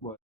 What?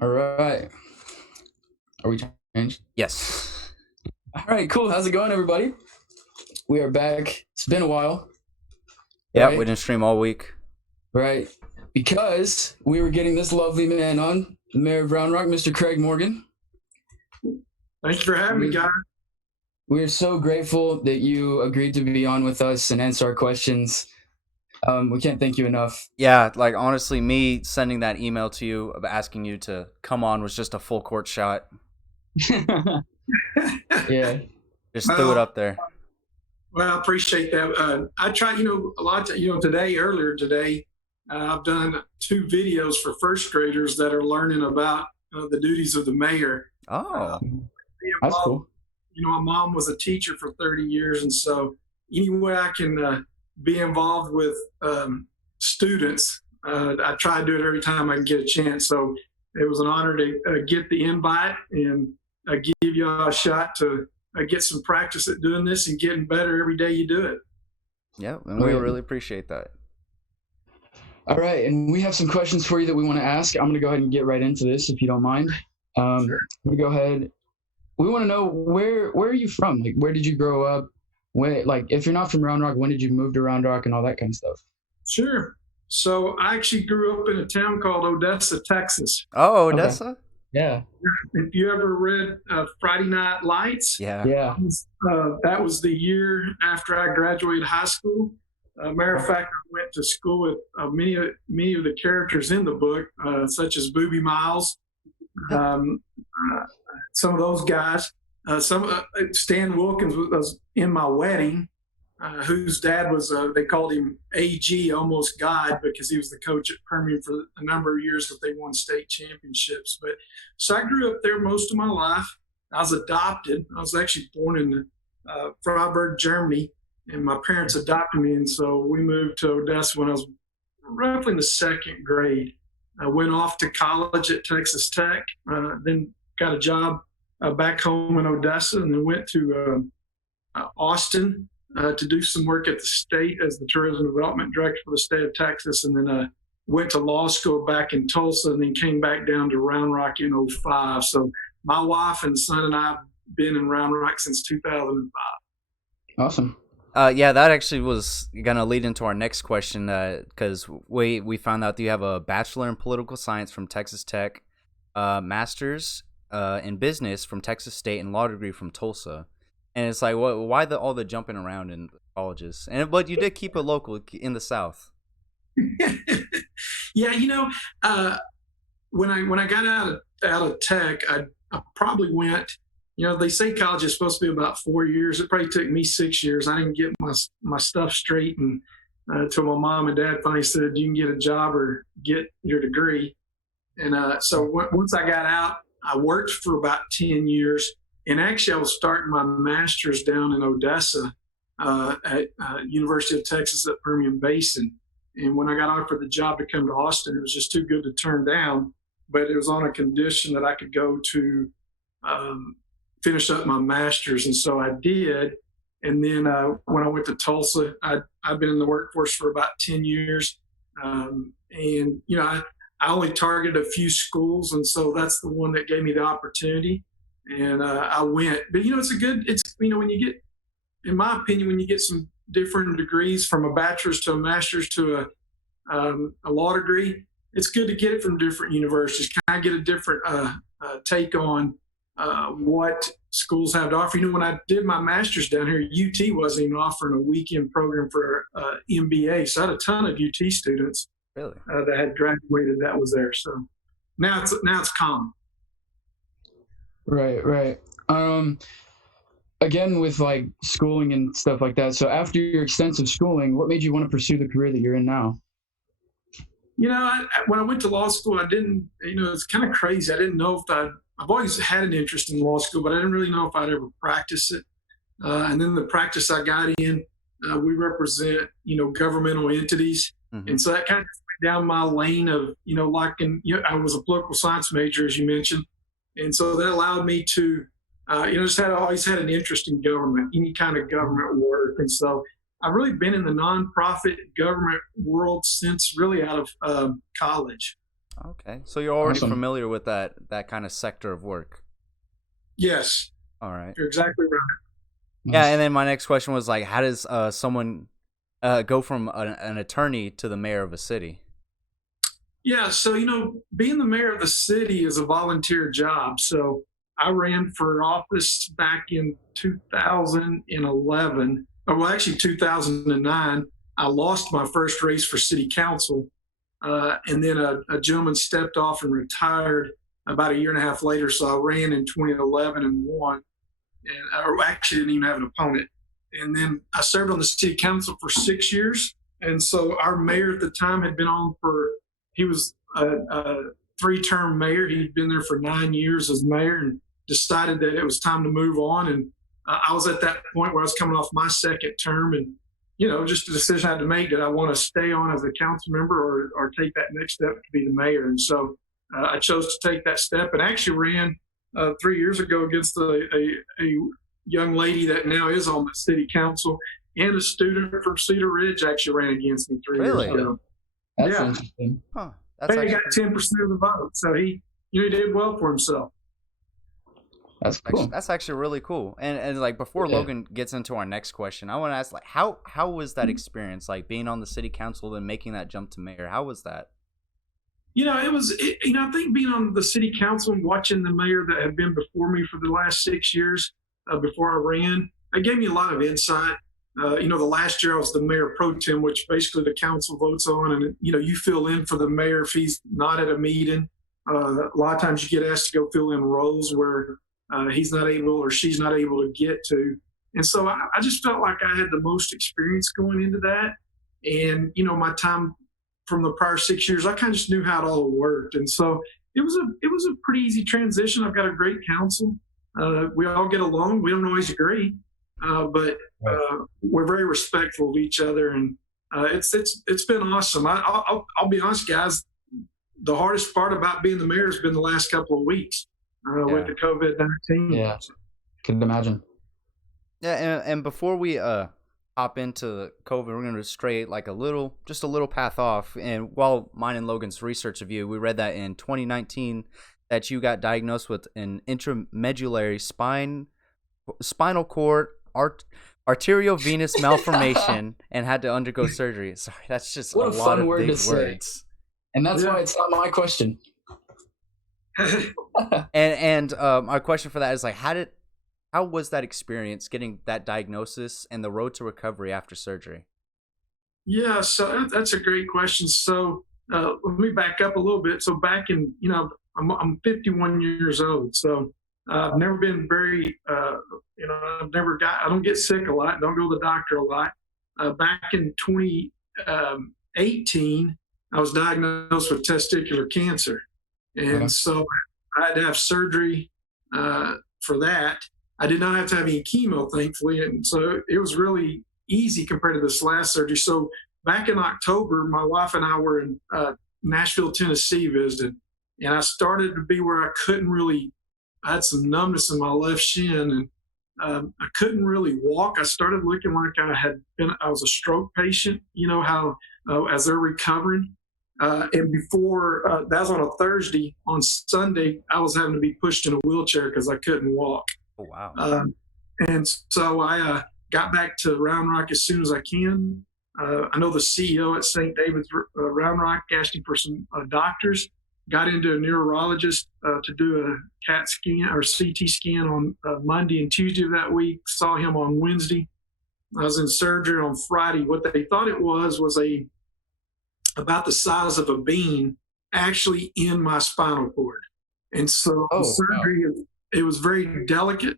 All right. Are we changed? Yes. All right, cool. How's it going, everybody? We are back. It's been a while. Yeah, Right? we didn't stream all week. Right. Because we were getting this lovely man on, the mayor of Round Rock, Mr. Craig Morgan. Thanks for having me, guys. We are so grateful that you agreed to be on with us and answer our questions. We can't thank you enough. Yeah, like honestly, me sending that email to you of asking you to come on was just a full court shot. Yeah. Just threw it up there. Well, I appreciate that. I try, a lot. Earlier today, I've done 2 videos for first graders that are learning about the duties of the mayor. Oh, That's cool. My mom was a teacher for 30 years, and so any way I can be involved with students, I try to do it every time I can get a chance. So it was an honor to get the invite and give you a shot to get some practice at doing this and getting better every day you do it. yeah, and we really appreciate that. All right, and we have some questions for you that we want to ask. I'm going to go ahead and get right into this, if you don't mind. Sure. I'm going to go ahead. We want to know where are you from? Like, where did you grow up? When, like, if you're not from Round Rock, when did you move to Round Rock and all that kind of stuff? Sure. So I actually grew up in a town called Odessa, Texas. Oh, Odessa? Okay. Yeah. If you ever read Friday Night Lights, Yeah. that was the year after I graduated high school. Matter of fact, I went to school with many of the characters in the book, such as Booby Miles, some of those guys. Stan Wilkins was in my wedding, whose dad was, they called him AG, almost God, because he was the coach at Permian for a number of years that they won state championships. But so I grew up there most of my life. I was adopted. I was actually born in Freiburg, Germany, and my parents adopted me. And so we moved to Odessa when I was roughly in the 2nd grade. I went off to college at Texas Tech, then got a job back home in Odessa, and then went to Austin to do some work at the state as the tourism development director for the state of Texas, and then went to law school back in Tulsa, and then came back down to Round Rock in 2005. So my wife and son and I have been in Round Rock since 2005. Awesome. Yeah, that actually was gonna lead into our next question, because we found out that you have a bachelor in political science from Texas Tech, master's in business from Texas State, and law degree from Tulsa. And it's like, why all the jumping around in colleges? But you did keep it local in the South. Yeah, when I got out of Tech, I probably went. They say college is supposed to be about 4 years. It probably took me 6 years. I didn't get my stuff straight, and until my mom and dad finally said, "You can get a job or get your degree." And so once I got out, I worked for about 10 years. And actually, I was starting my master's down in Odessa at University of Texas at Permian Basin. And when I got offered the job to come to Austin, it was just too good to turn down. But it was on a condition that I could go to finish up my master's. And so I did. And then when I went to Tulsa, I've been in the workforce for about 10 years. And, I only targeted a few schools. And so that's the one that gave me the opportunity. And I went. But, when you get, in my opinion, when you get some different degrees from a bachelor's to a master's to a law degree, it's good to get it from different universities. Kind of get a different take on what schools have to offer. When I did my master's down here, UT wasn't even offering a weekend program for MBA. So I had a ton of UT students really that had graduated that was there. So now it's common. Right. Again, with like schooling and stuff like that. So after your extensive schooling, what made you want to pursue the career that you're in now? When I went to law school, I didn't, it's kind of crazy. I didn't know if I've always had an interest in law school, but I didn't really know if I'd ever practice it. And then the practice I got in, we represent, governmental entities. Mm-hmm. And so that kind of went down my lane of, I was a political science major, as you mentioned. And so that allowed me to, always had an interest in government, any kind of government work. And so I've really been in the nonprofit government world since really out of college. Okay. So you're already familiar with that kind of sector of work? Yes. All right. You're exactly right. Yeah, and then my next question was like, how does someone go from an attorney to the mayor of a city? Yeah, so, being the mayor of the city is a volunteer job. So I ran for office back in 2011. Well, actually 2009. I lost my first race for city council. And then a gentleman stepped off and retired about a year and a half later. So I ran in 2011 and won. And I actually didn't even have an opponent. And then I served on the city council for 6 years. And so our mayor at the time had been on he was a 3-term mayor. He'd been there for 9 years as mayor and decided that it was time to move on. And I was at that point where I was coming off my second term, and just a decision I had to make. Did I want to stay on as a council member or take that next step to be the mayor? And so I chose to take that step and actually ran 3 years ago against a young lady that now is on the city council, and a student from Cedar Ridge actually ran against me 3 years ago. That's interesting. Huh. He got 10% of the vote, so he did well for himself. That's cool. That's actually really cool. And like before Logan gets into our next question, I want to ask, like, how was that experience, like being on the city council and making that jump to mayor? How was that? I think being on the city council and watching the mayor that had been before me for the last 6 years before I ran, it gave me a lot of insight. The last year I was the mayor pro tem, which basically the council votes on, and you fill in for the mayor if he's not at a meeting. A lot of times you get asked to go fill in roles where he's not able or she's not able to get to. And so I just felt like I had the most experience going into that. And, my time from the prior 6 years, I kind of just knew how it all worked. And so it was a pretty easy transition. I've got a great council. We all get along. We don't always agree, but we're very respectful of each other. And it's been awesome. I'll be honest, guys, the hardest part about being the mayor has been the last couple of weeks. With the COVID-19. Yeah, can imagine. Yeah, and before we hop into COVID, we're going to stray like a little path off. And while mine and Logan's research of you, we read that in 2019 that you got diagnosed with an intramedullary spinal cord arteriovenous malformation and had to undergo surgery. Sorry, that's just what a lot of big words. Say. And that's why it's not my question. and our question for that is, like, how was that experience getting that diagnosis and the road to recovery after surgery? Yeah, so that's a great question. So let me back up a little bit. So back in, I'm 51 years old. So I've never been very, I don't get sick a lot. Don't go to the doctor a lot. Back in 2018, I was diagnosed with testicular cancer. And so I had to have surgery for that. I did not have to have any chemo, thankfully. And so it was really easy compared to this last surgery. So back in October, my wife and I were in Nashville, Tennessee visiting. And I started to be where I had some numbness in my left shin, and I couldn't really walk. I started looking like I was a stroke patient, how as they're recovering. And before, that was on a Thursday. On Sunday, I was having to be pushed in a wheelchair because I couldn't walk. Oh, wow. And so I got back to Round Rock as soon as I can. I know the CEO at St. David's Round Rock asked him for some doctors. Got into a neurologist to do a CAT scan or CT scan on Monday and Tuesday of that week. Saw him on Wednesday. I was in surgery on Friday. What they thought it was about the size of a bean actually in my spinal cord. And so the surgery, it was very delicate.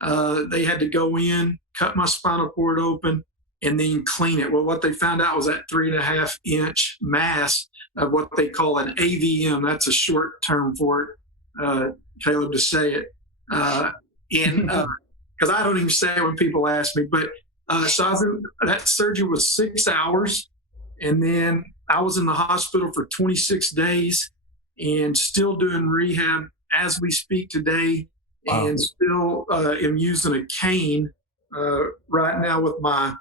They had to go in, cut my spinal cord open, and then clean it. Well, what they found out was that 3.5-inch mass of what they call an AVM. That's a short term for it, Caleb, to say it. Because I don't even say it when people ask me. But so that surgery was 6 hours. And then I was in the hospital for 26 days and still doing rehab as we speak today. Wow. And still am using a cane right now with my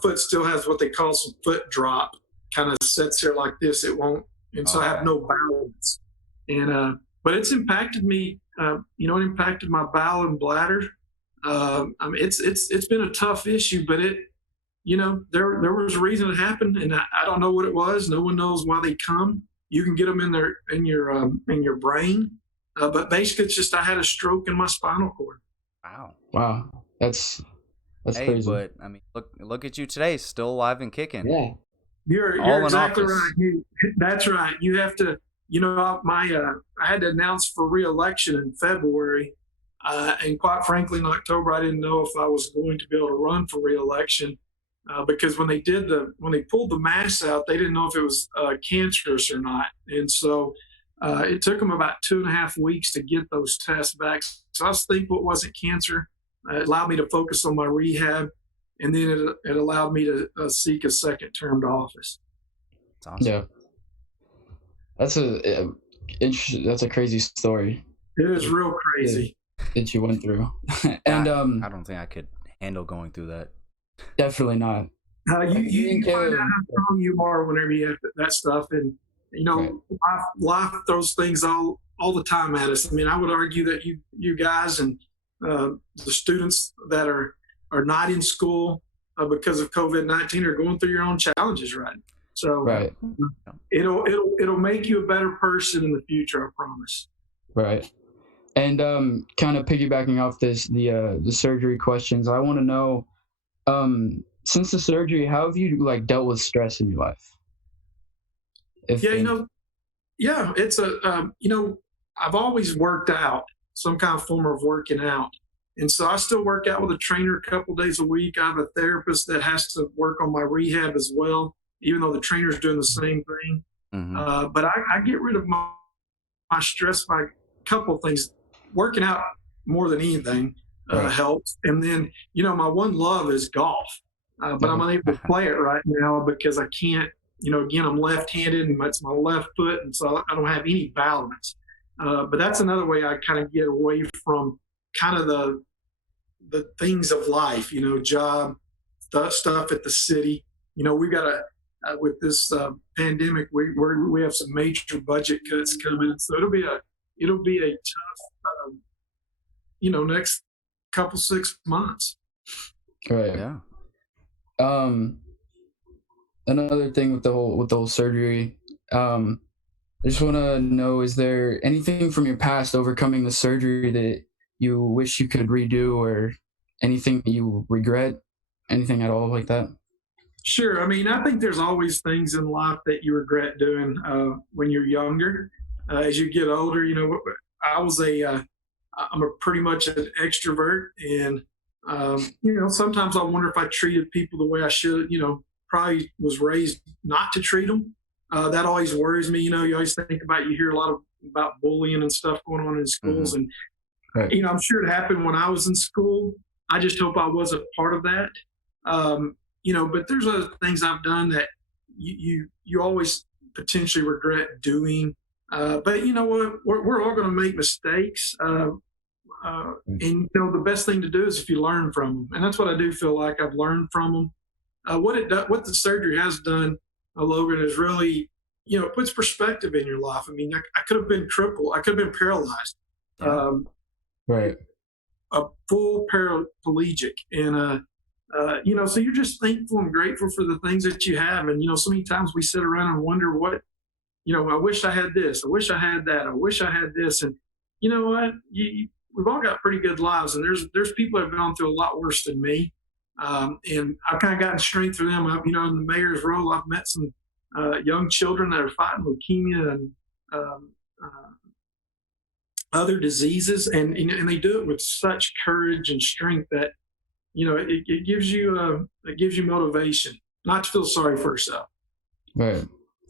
foot still has what they call some foot drop, kind of sits here like this. It won't, and so I have no balance. And but it's impacted me. It impacted my bowel and bladder. I mean, it's been a tough issue, but there was a reason it happened, and I don't know what it was. No one knows why they come. You can get them in your brain, but basically it's just I had a stroke in my spinal cord. Wow, that's That's Hey, crazy. but I mean, look at you today, still alive and kicking. Yeah. You're All in exactly office. right. That's right. You have to. I had to announce for re-election in February, and quite frankly, in October, I didn't know if I was going to be able to run for re-election because when they pulled the mass out, they didn't know if it was cancerous or not, and so it took them about 2.5 weeks to get those tests back. So I was thankful it wasn't cancer. It allowed me to focus on my rehab, and then it allowed me to seek a second term to office. It's awesome. Yeah. That's that's a crazy story It is real crazy. that you went through. And I don't think I could handle going through that. definitely not. You find out how strong you are whenever you have that stuff, and Right. life throws things all the time at us. I mean, I would argue that you guys and the students that are not in school because of COVID-19 are going through your own challenges, right? So Right. it'll make you a better person in the future, I promise. Right. And kind of piggybacking off the surgery questions, I want to know, since the surgery, how have you like dealt with stress in your life? It's I've always worked out, some kind of form of working out. And so I still work out with a trainer a couple days a week. I have a therapist that has to work on my rehab as well, even though the trainer's doing the same thing. Mm-hmm. But I get rid of my stress by a couple of things. Working out more than anything helps. And then, my one love is golf. But I'm unable to play it right now because I can't, again, I'm left-handed and it's my left foot. And so I don't have any balance. But that's another way I kind of get away from kind of the things of life, job stuff at the city. We've got with this pandemic, we have some major budget cuts coming, so it'll be a tough, next couple 6 months. Right. Yeah. Another thing with the whole surgery, I just want to know, is there anything from your past overcoming the surgery that you wish you could redo, or anything that you regret, anything at all like that? Sure. I mean, I think there's always things in life that you regret doing when you're younger. As you get older, I'm pretty much an extrovert, and sometimes I wonder if I treated people the way I should. Probably was raised not to treat them. That always worries me. You always think you hear a lot about bullying and stuff going on in schools, and I'm sure it happened when I was in school. I just hope I wasn't part of that. But there's other things I've done that you always potentially regret doing. But you know what? We're all going to make mistakes. And the best thing to do is if you learn from them, and that's what I do feel like I've learned from them. What the surgery has done, Logan, is really, it puts perspective in your life. I mean, I could have been crippled. I could have been paralyzed. Right. A full paraplegic, and so you're just thankful and grateful for the things that you have. And so many times we sit around and wonder what, I wish I had this. I wish I had that. I wish I had this. And you know what? We've all got pretty good lives, and there's people that have gone through a lot worse than me. And I've kind of gotten strength through them. In the mayor's role, I've met some young children that are fighting leukemia and other diseases, and they do it with such courage and strength that it gives you motivation not to feel sorry for yourself. Right.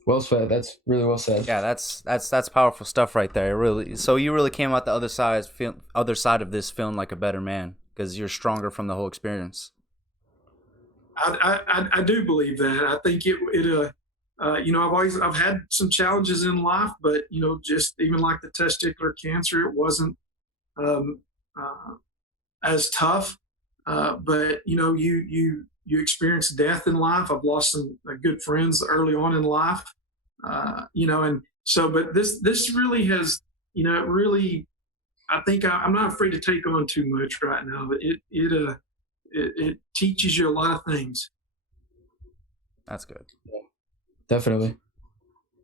Well said. That's really well said. Yeah, that's powerful stuff right there. Really. So you really came out the other side of this feeling like a better man because you're stronger from the whole experience. I do believe that. I think I've had some challenges in life, but just even like the testicular cancer, it wasn't as tough. But you experience death in life. I've lost some good friends early on in life, and so. But this really has, really, I think I'm not afraid to take on too much right now. But it teaches you a lot of things. That's good. Yeah, definitely.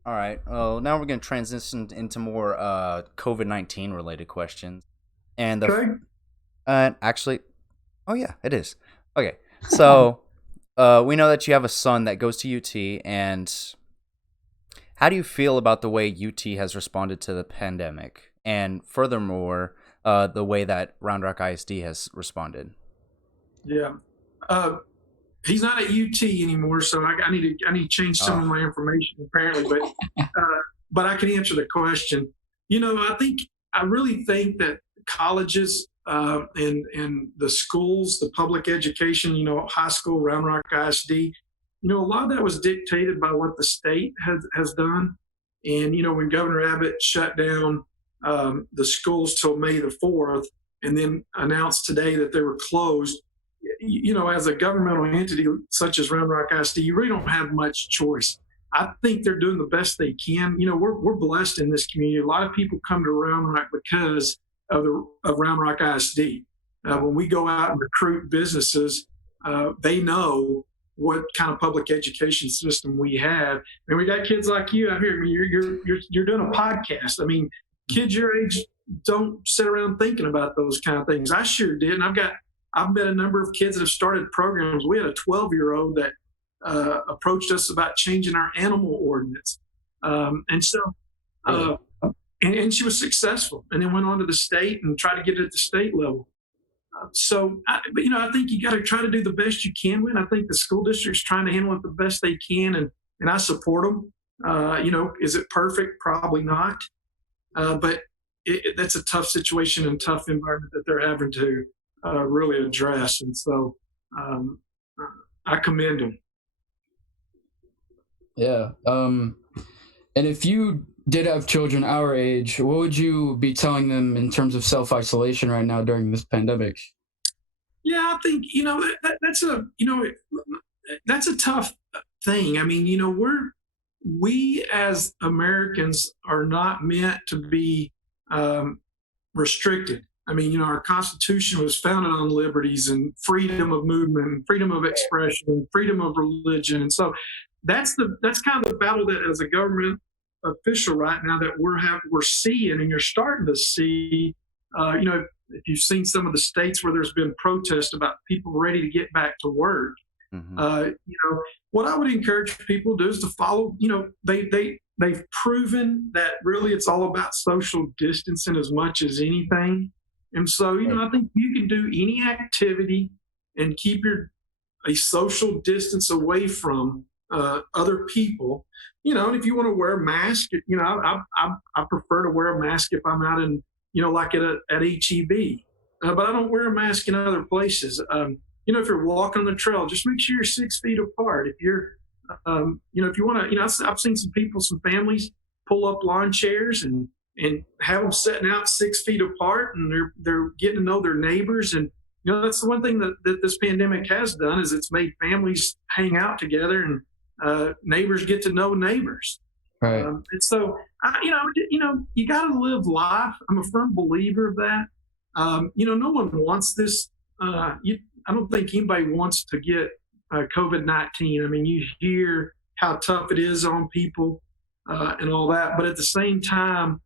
All right. Well, now we're going to transition into more COVID-19 related questions, and actually. Oh yeah, it is. Okay, so we know that you have a son that goes to UT, and how do you feel about the way UT has responded to the pandemic, and furthermore, the way that Round Rock ISD has responded? Yeah. Uh, he's not at UT anymore, so I need to change some of my information apparently. But I can answer the question. I really think that colleges and the schools, the public education, high school, Round Rock ISD, a lot of that was dictated by what the state has done. And when Governor Abbott shut down the schools till May the 4th, and then announced today that they were closed, as a governmental entity such as Round Rock ISD, you really don't have much choice. I think they're doing the best they can. We're blessed in this community. A lot of people come to Round Rock because of Round Rock ISD. When we go out and recruit businesses, they know what kind of public education system we have. And we got kids like you out here. I mean, you're doing a podcast. I mean, kids your age don't sit around thinking about those kind of things. I sure did. And I've met a number of kids that have started programs. We had a 12-year-old that approached us about changing our animal ordinance. And she was successful, and then went on to the state and tried to get it at the state level. I think you got to try to do the best you can with. I think the school district's trying to handle it the best they can, and I support them. Is it perfect? Probably not. But that's a tough situation and tough environment that they're having to really address. And so I commend them. Yeah. And if you did have children our age, what would you be telling them in terms of self-isolation right now during this pandemic? Yeah, I think, that's a tough thing. I mean, we as Americans are not meant to be restricted. I mean, our Constitution was founded on liberties and freedom of movement, and freedom of expression, and freedom of religion. And so that's kind of the battle that, as a government official right now, that we're seeing, and you're starting to see. If you've seen some of the states where there's been protests about people ready to get back to work, what I would encourage people to do is to follow. They've proven that really it's all about social distancing as much as anything. And so, I think you can do any activity and keep a social distance away from other people. And if you want to wear a mask, I prefer to wear a mask if I'm out in, like at HEB. But I don't wear a mask in other places. If you're walking on the trail, just make sure you're 6 feet apart. If you're, if you want to, I've seen some families pull up lawn chairs and have them sitting out 6 feet apart, and they're getting to know their neighbors. And that's the one thing that this pandemic has done, is it's made families hang out together, and neighbors get to know neighbors. Right. And so you got to live life. I'm a firm believer of that. No one wants this. I don't think anybody wants to get COVID-19. I mean, you hear how tough it is on people and all that, but at the same time,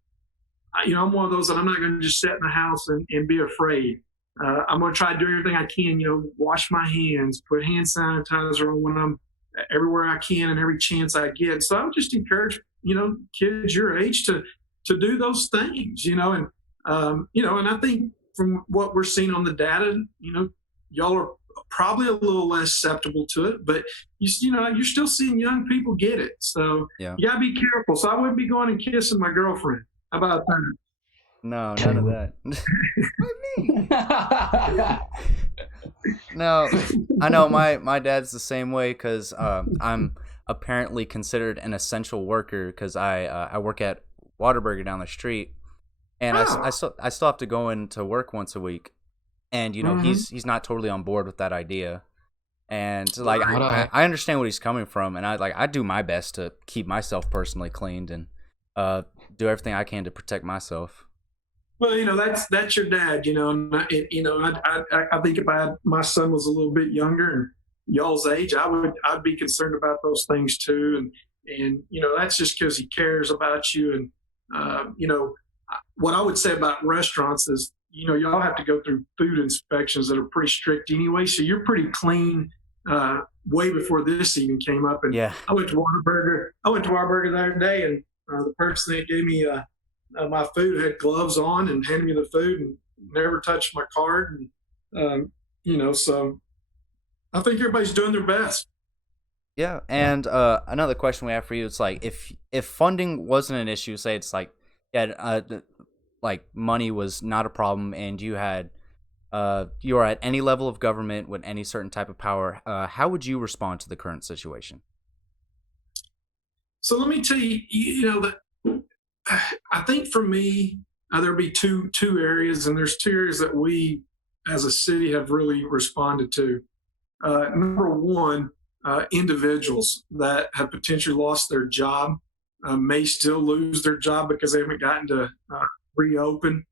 I'm one of those that I'm not going to just sit in the house and be afraid. I'm going to try to do everything I can, wash my hands, put hand sanitizer on when I'm everywhere I can and every chance I get. So I would just encourage, kids your age to do those things, and I think from what we're seeing on the data, y'all are probably a little less susceptible to it, but you're still seeing young people get it. So you gotta be careful. So I wouldn't be going and kissing my girlfriend. How about that? No, none of that. No, I know my dad's the same way, because I'm apparently considered an essential worker, because I work at Whataburger down the street, and I still have to go into work once a week, and he's not totally on board with that idea, and I understand what he's coming from, and I do my best to keep myself personally cleaned and do everything I can to protect myself. Well, that's your dad, and I think if my son was a little bit younger and y'all's age, I'd be concerned about those things too, and that's just because he cares about you. And what I would say about restaurants is, y'all have to go through food inspections that are pretty strict anyway. So you're pretty clean way before this even came up. And Yeah. I went to Whataburger the other day, and the person that gave me my food had gloves on and handed me the food and never touched my card. And, so I think everybody's doing their best. Yeah, and another question we have for you, it's like if funding wasn't an issue, say it's like like money was not a problem, and you had you are at any level of government with any certain type of power, how would you respond to the current situation? So let me tell you, that I think for me, there'll be two areas, and there's two areas that we as a city have really responded to. Number one, individuals that have potentially lost their job may still lose their job because they haven't gotten to reopen.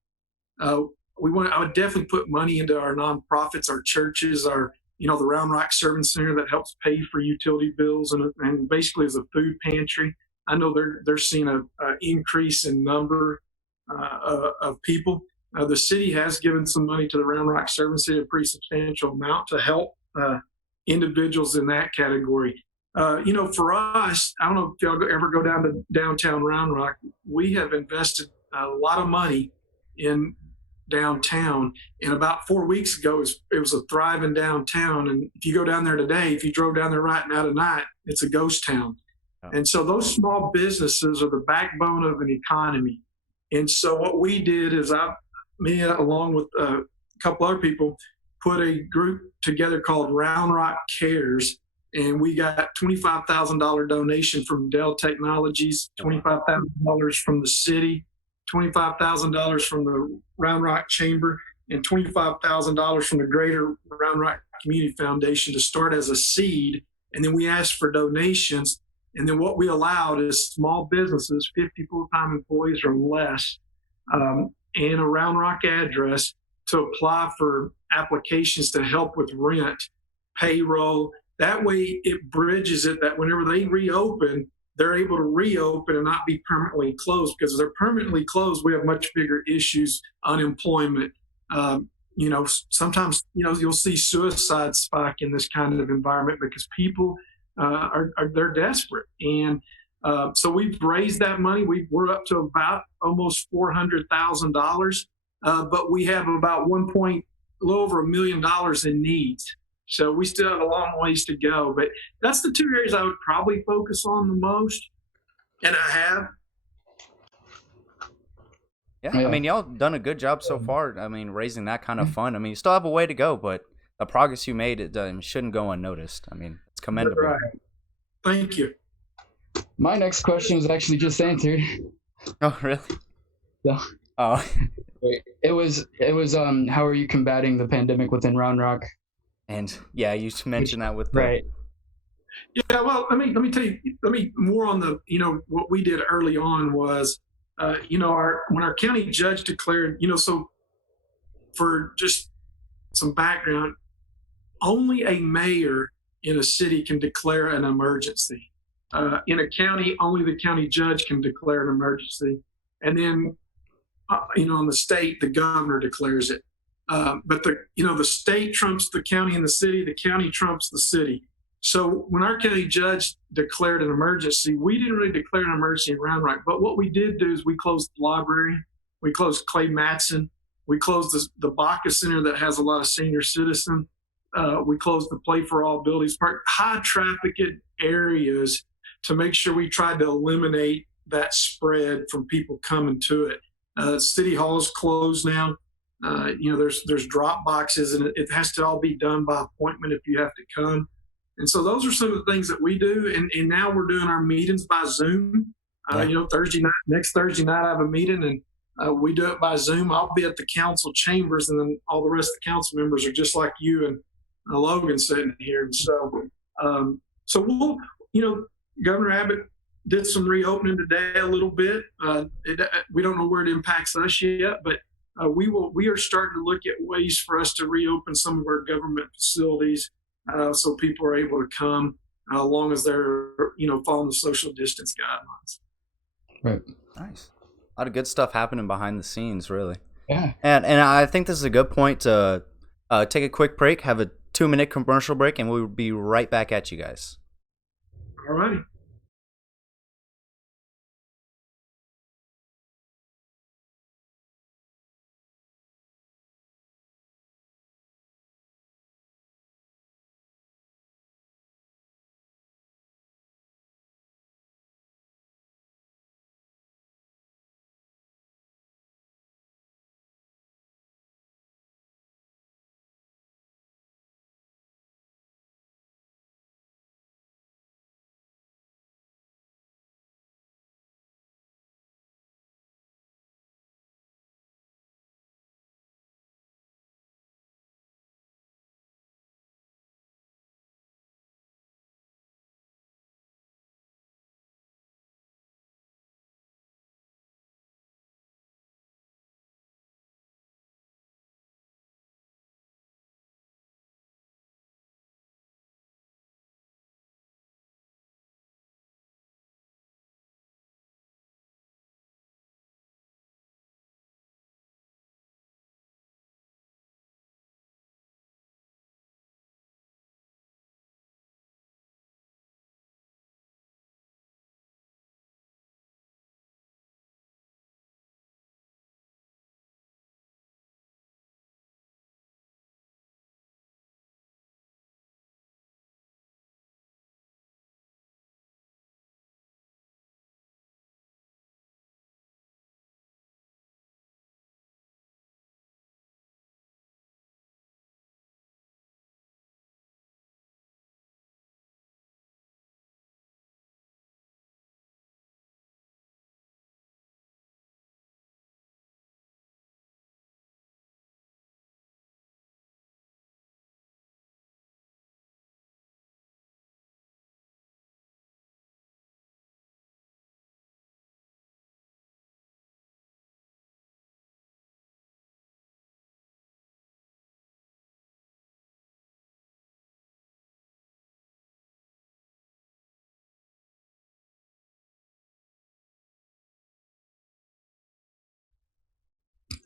I would definitely put money into our nonprofits, our churches, the Round Rock Service Center that helps pay for utility bills and basically is a food pantry. I know they're seeing an increase in number of people. The city has given some money to the Round Rock Service Center, a pretty substantial amount to help individuals in that category. For us, I don't know if y'all ever go down to downtown Round Rock. We have invested a lot of money in downtown, and about 4 weeks ago it was a thriving downtown, and if you go down there today, if you drove down there right now tonight, it's a ghost town. And so those small businesses are the backbone of an economy. And so what we did is me along with a couple other people put a group together called Round Rock Cares, and we got $25,000 donation from Dell Technologies, $25,000 from the city, $25,000 from the Round Rock Chamber, and $25,000 from the Greater Round Rock Community Foundation to start as a seed. And then we asked for donations. And then what we allowed is small businesses, 50 full-time employees or less, and a Round Rock address to apply for applications to help with rent, payroll. That way it bridges it that whenever they reopen, they're able to reopen and not be permanently closed, because if they're permanently closed, we have much bigger issues, unemployment. Sometimes, you'll see suicide spike in this kind of environment because people they're desperate. And so we've raised that money. We're up to about almost $400,000, but we have about a little over $1 million in needs. So we still have a long ways to go. But that's the two areas I would probably focus on the most, and I have. Yeah, I mean, y'all done a good job so far. I mean, raising that kind of fund. I mean, you still have a way to go, but the progress you made, it shouldn't go unnoticed. I mean, it's commendable. Right. Thank you. My next question was actually just answered. Oh, really? Yeah. Oh. It was how are you combating the pandemic within Round Rock? And yeah, you mentioned that with the... Right. Yeah, well, let me tell you. Let me more on the what we did early on was when our county judge declared, so for just some background, only a mayor in a city can declare an emergency. In a county, only the county judge can declare an emergency, and then in the state, the governor declares it. But the state trumps the county and the county trumps the city. So when our county judge declared an emergency, we didn't really declare an emergency in Round Rock. But what we did do is we closed the library, we closed Clay Matson, we closed the Baca Center that has a lot of senior citizens. We closed the Play for All buildings, high trafficked areas, to make sure we tried to eliminate that spread from people coming to it. City Hall is closed now. There's drop boxes, and it has to all be done by appointment if you have to come. And so those are some of the things that we do. And now we're doing our meetings by Zoom. Next Thursday night I have a meeting, and we do it by Zoom. I'll be at the council chambers, and then all the rest of the council members are just like you and Logan sitting here. And so we'll, Governor Abbott did some reopening today a little bit. We don't know where it impacts us yet, but we are starting to look at ways for us to reopen some of our government facilities so people are able to come as long as they're following the social distance guidelines. Right. Nice. A lot of good stuff happening behind the scenes, really. Yeah. And I think this is a good point to take a quick break, have a 2-minute commercial break, and we'll be right back at you guys. All righty.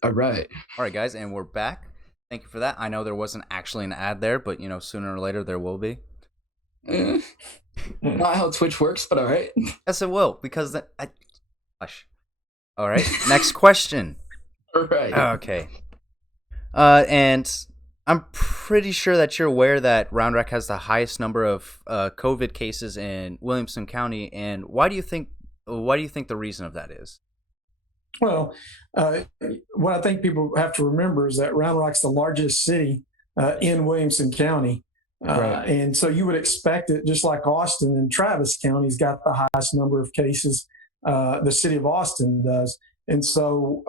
All right. All right, guys, and we're back. Thank you for that. I know there wasn't actually an ad there, but sooner or later there will be. Not how Twitch works, but all right. Yes, it will, because hush. All right, next question. All right. Okay. And I'm pretty sure that you're aware that Round Rock has the highest number of COVID cases in Williamson County, and why do you think the reason of that is? Well, what I think people have to remember is that Round Rock's the largest city in Williamson County. Right. And so you would expect it, just like Austin and Travis County's got the highest number of cases, the city of Austin does. And so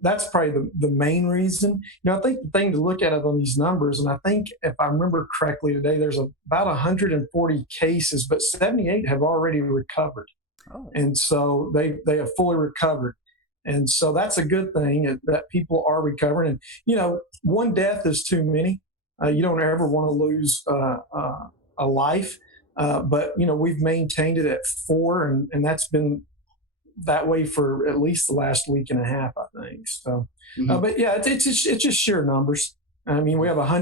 that's probably the main reason. I think the thing to look at it on these numbers, and I think if I remember correctly today, there's about 140 cases, but 78 have already recovered. Oh. And so they have fully recovered. And so that's a good thing that people are recovering. And, one death is too many. You don't ever want to lose a life. But, we've maintained it at 4, and that's been that way for at least the last week and a half, I think. So, but yeah, it's just sheer numbers. I mean, we have about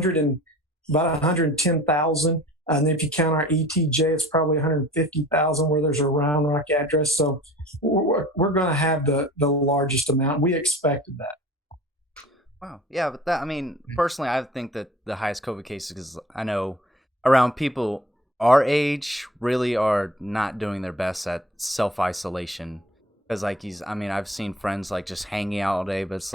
110,000. And then if you count our ETJ, it's probably 150,000 where there's a Round Rock address. So we're going to have the largest amount. We expected that. Wow. Yeah, but personally, I think that the highest COVID cases, because I know around people our age really are not doing their best at self-isolation. Because I've seen friends just hanging out all day, but it's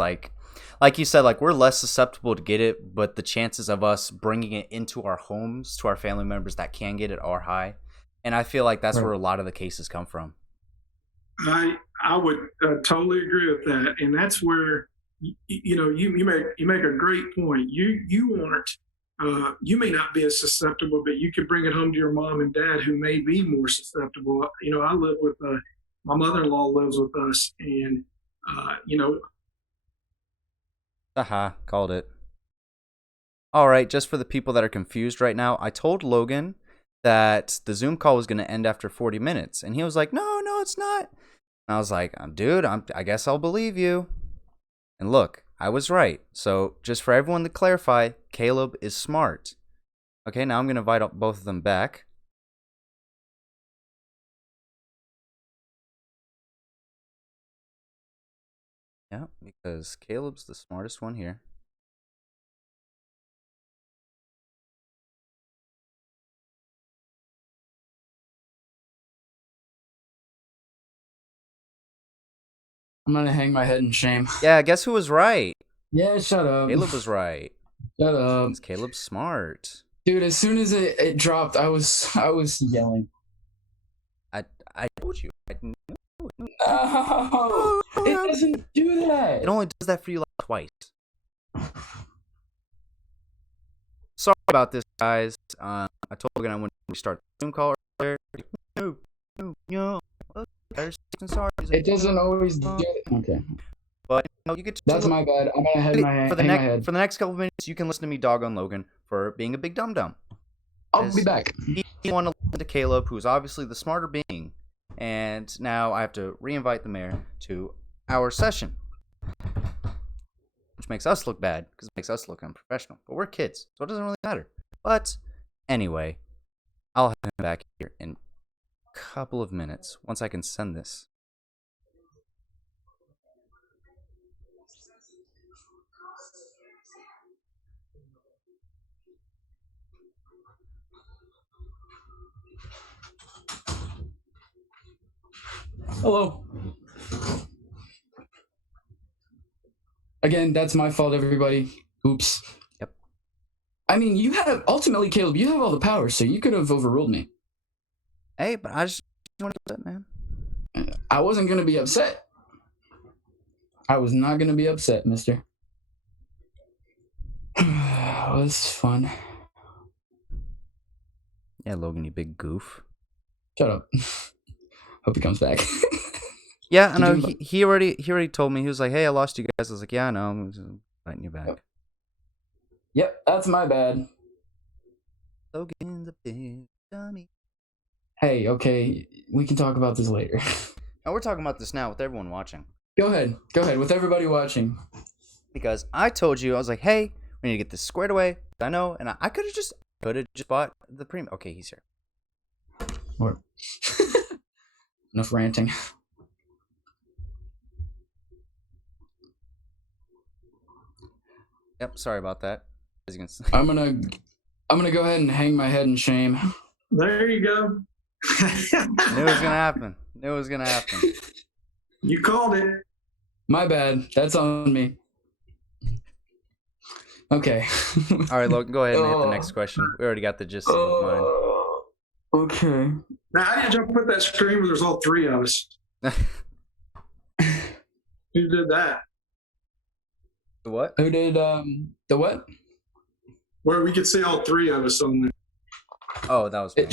like you said, we're less susceptible to get it, but the chances of us bringing it into our homes to our family members that can get it are high. And I feel like that's where a lot of the cases come from. I would totally agree with that. And that's where, you make a great point. You aren't, you may not be as susceptible, but you could bring it home to your mom and dad who may be more susceptible. I live with, my mother-in-law lives with us, and, Called it. All right, just for the people that are confused right now, I told Logan that the Zoom call was going to end after 40 minutes, and he was like, no, it's not. And I was like, dude, I guess I'll believe you. And look, I was right. So just for everyone to clarify, Caleb is smart. Okay, now I'm going to invite both of them back. Yeah, because Caleb's the smartest one here. I'm gonna hang my head in shame. Yeah, guess who was right? Yeah, shut up. Caleb was right. Shut up. Because Caleb's smart. Dude, as soon as it dropped, I was yelling. I told you. No, it doesn't do that. It only does that for you like twice. Sorry about this, guys. I told Logan I wouldn't restart the Zoom call earlier. No. Sorry. It doesn't always do it. Okay. But you get to That's my bad. I'm gonna hang my head. For the next couple of minutes, you can listen to me dog on Logan for being a big dum dum. I'll be back. He wanted to listen to Caleb, who's obviously the smarter being, and now I have to re-invite the mayor to our session, which makes us look bad because it makes us look unprofessional. But we're kids, so it doesn't really matter. But anyway, I'll have him back here in a couple of minutes once I can send this. Hello. Again, that's my fault, everybody. Oops. Yep. I mean, ultimately, Caleb, you have all the power, so you could have overruled me. Hey, but I just want to do that, man. I wasn't going to be upset. I was not going to be upset, mister. It was fun. Yeah, Logan, you big goof. Shut up. Hope he comes back. Yeah, I know. He already told me. He was like, "Hey, I lost you guys." I was like, "Yeah, I know. I'm just inviting you back." Yep, that's my bad. Logan's a big dummy. Hey, okay, we can talk about this later. Now we're talking about this now with everyone watching. Go ahead, with everybody watching. Because I told you, I was like, "Hey, we need to get this squared away." I know, and I could have just bought the premium. Okay, he's here. Or enough ranting. Yep, sorry about that. As you can see. I'm gonna go ahead and hang my head in shame. There you go. Knew it was gonna happen. You called it. My bad. That's on me. Okay. All right, Logan, go ahead and hit the next question. We already got the gist of mine. Okay. Now, how did y'all put that screen where there's all three of us? Who did that? The what? Who did the what? Where we could see all three of us on there. Oh, that was me.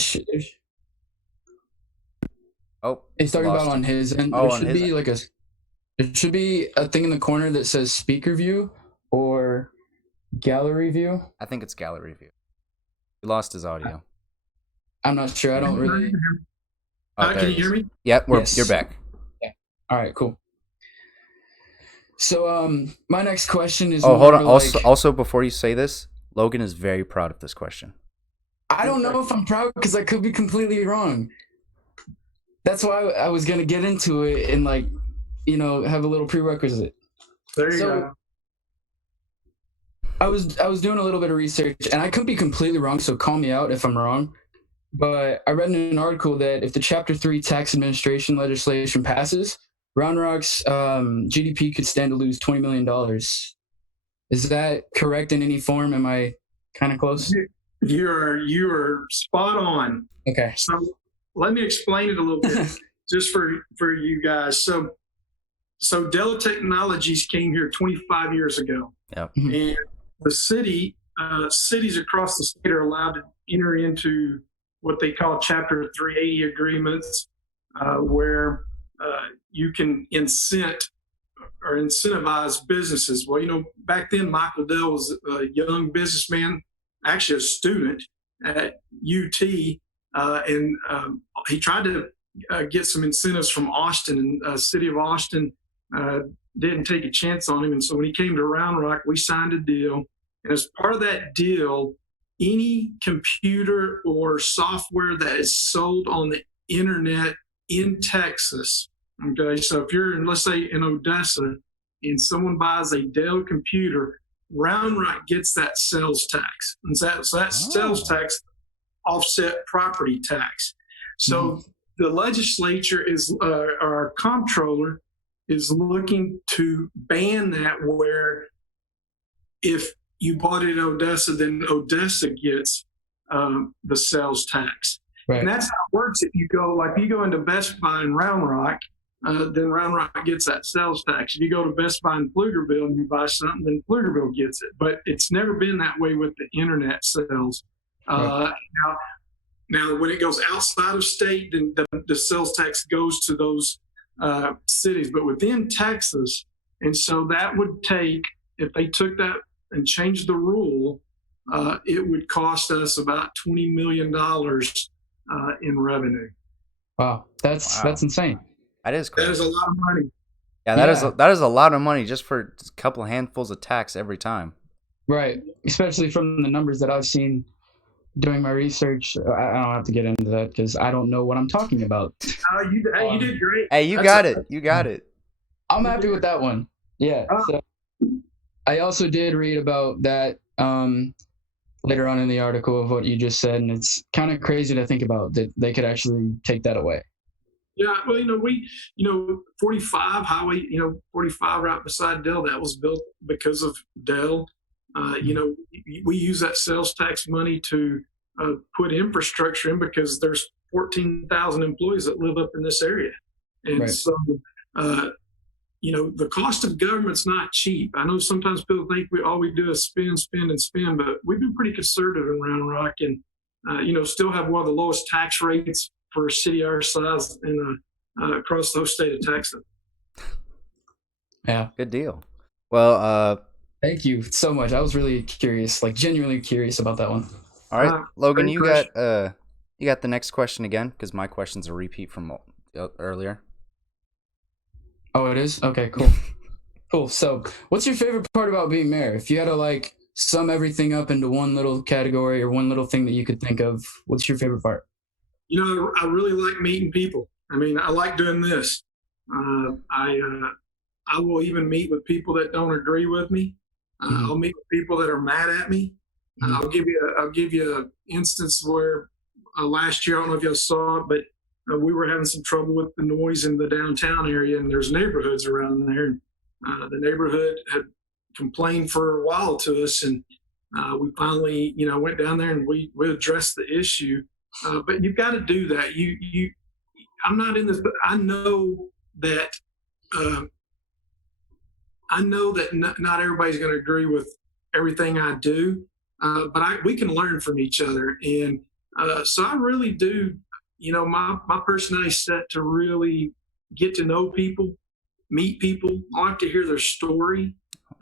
He's talking about on his end. Oh, There should be a thing in the corner that says speaker view or gallery view. I think it's gallery view. He lost his audio. I'm not sure. I don't really. Can you hear me? Yep, Yes. you're back. Yeah. All right. Cool. So, my next question is. Oh, hold on. more Also, before you say this, Logan is very proud of this question. I don't know if I'm proud because I could be completely wrong. That's why I was gonna get into it and have a little prerequisite. There you go. I was doing a little bit of research and I could be completely wrong, so call me out if I'm wrong. But I read in an article that if the Chapter 3 tax administration legislation passes, Round Rock's GDP could stand to lose $20 million. Is that correct in any form? Am I kind of close? You are spot on. Okay. So let me explain it a little bit just for you guys. So Dell Technologies came here 25 years ago. Yep. And the cities across the state are allowed to enter into what they call Chapter 380 agreements, where you can incentivize businesses. Well, back then Michael Dell was a young businessman, actually a student at UT, and he tried to get some incentives from Austin and city of Austin didn't take a chance on him. And so when he came to Round Rock, we signed a deal. And as part of that deal, any computer or software that is sold on the internet in Texas, okay, so if you're in, let's say in Odessa, and someone buys a Dell computer, Round Rock gets that sales tax. And so that sales tax offset property tax. So the legislature is, our comptroller is looking to ban that, where if you bought it in Odessa, then Odessa gets the sales tax. Right. And that's how it works. If you go into Best Buy in Round Rock, then Round Rock gets that sales tax. If you go to Best Buy in Pflugerville and you buy something, then Pflugerville gets it. But it's never been that way with the internet sales. Right. Now, when it goes outside of state, then the sales tax goes to those cities. But within Texas, and so that would take, if they took that and changed the rule, it would cost us about $20 million in revenue. Wow, that's insane. That is crazy. That is a lot of money. Yeah, that is a lot of money just for a couple handfuls of tax every time. Right, especially from the numbers that I've seen doing my research. I don't have to get into that because I don't know what I'm talking about. You did great. Hey, you got it. You got it. I'm happy with that one. Yeah. So I also did read about that later on in the article of what you just said, and it's kind of crazy to think about that they could actually take that away. Yeah, well, 45 highway, 45 right beside Dell, that was built because of Dell. We use that sales tax money to put infrastructure in because there's 14,000 employees that live up in this area. And Right. so, the cost of government's not cheap. I know sometimes people think all we do is spend, and spend, but we've been pretty conservative in Round Rock and, still have one of the lowest tax rates for a city our size across the whole state of Texas. Yeah. Good deal. Well, Thank you so much. I was really curious, like genuinely curious about that one. all right, Logan, great you got the next question again because my question's a repeat from earlier. Oh, it is? Okay, cool. Cool. So what's your favorite part about being mayor? If you had to sum everything up into one little category or one little thing that you could think of, what's your favorite part? I really like meeting people. I mean, I like doing this. I will even meet with people that don't agree with me. I'll meet with people that are mad at me. I'll give you an instance where last year, I don't know if y'all saw it, but we were having some trouble with the noise in the downtown area, and there's neighborhoods around there. And the neighborhood had complained for a while to us, and we finally, went down there and we addressed the issue. But you've got to do that. I'm not in this, but I know that not everybody's going to agree with everything I do, but we can learn from each other. And so I really do, my personality is set to really get to know people, meet people. I like to hear their story.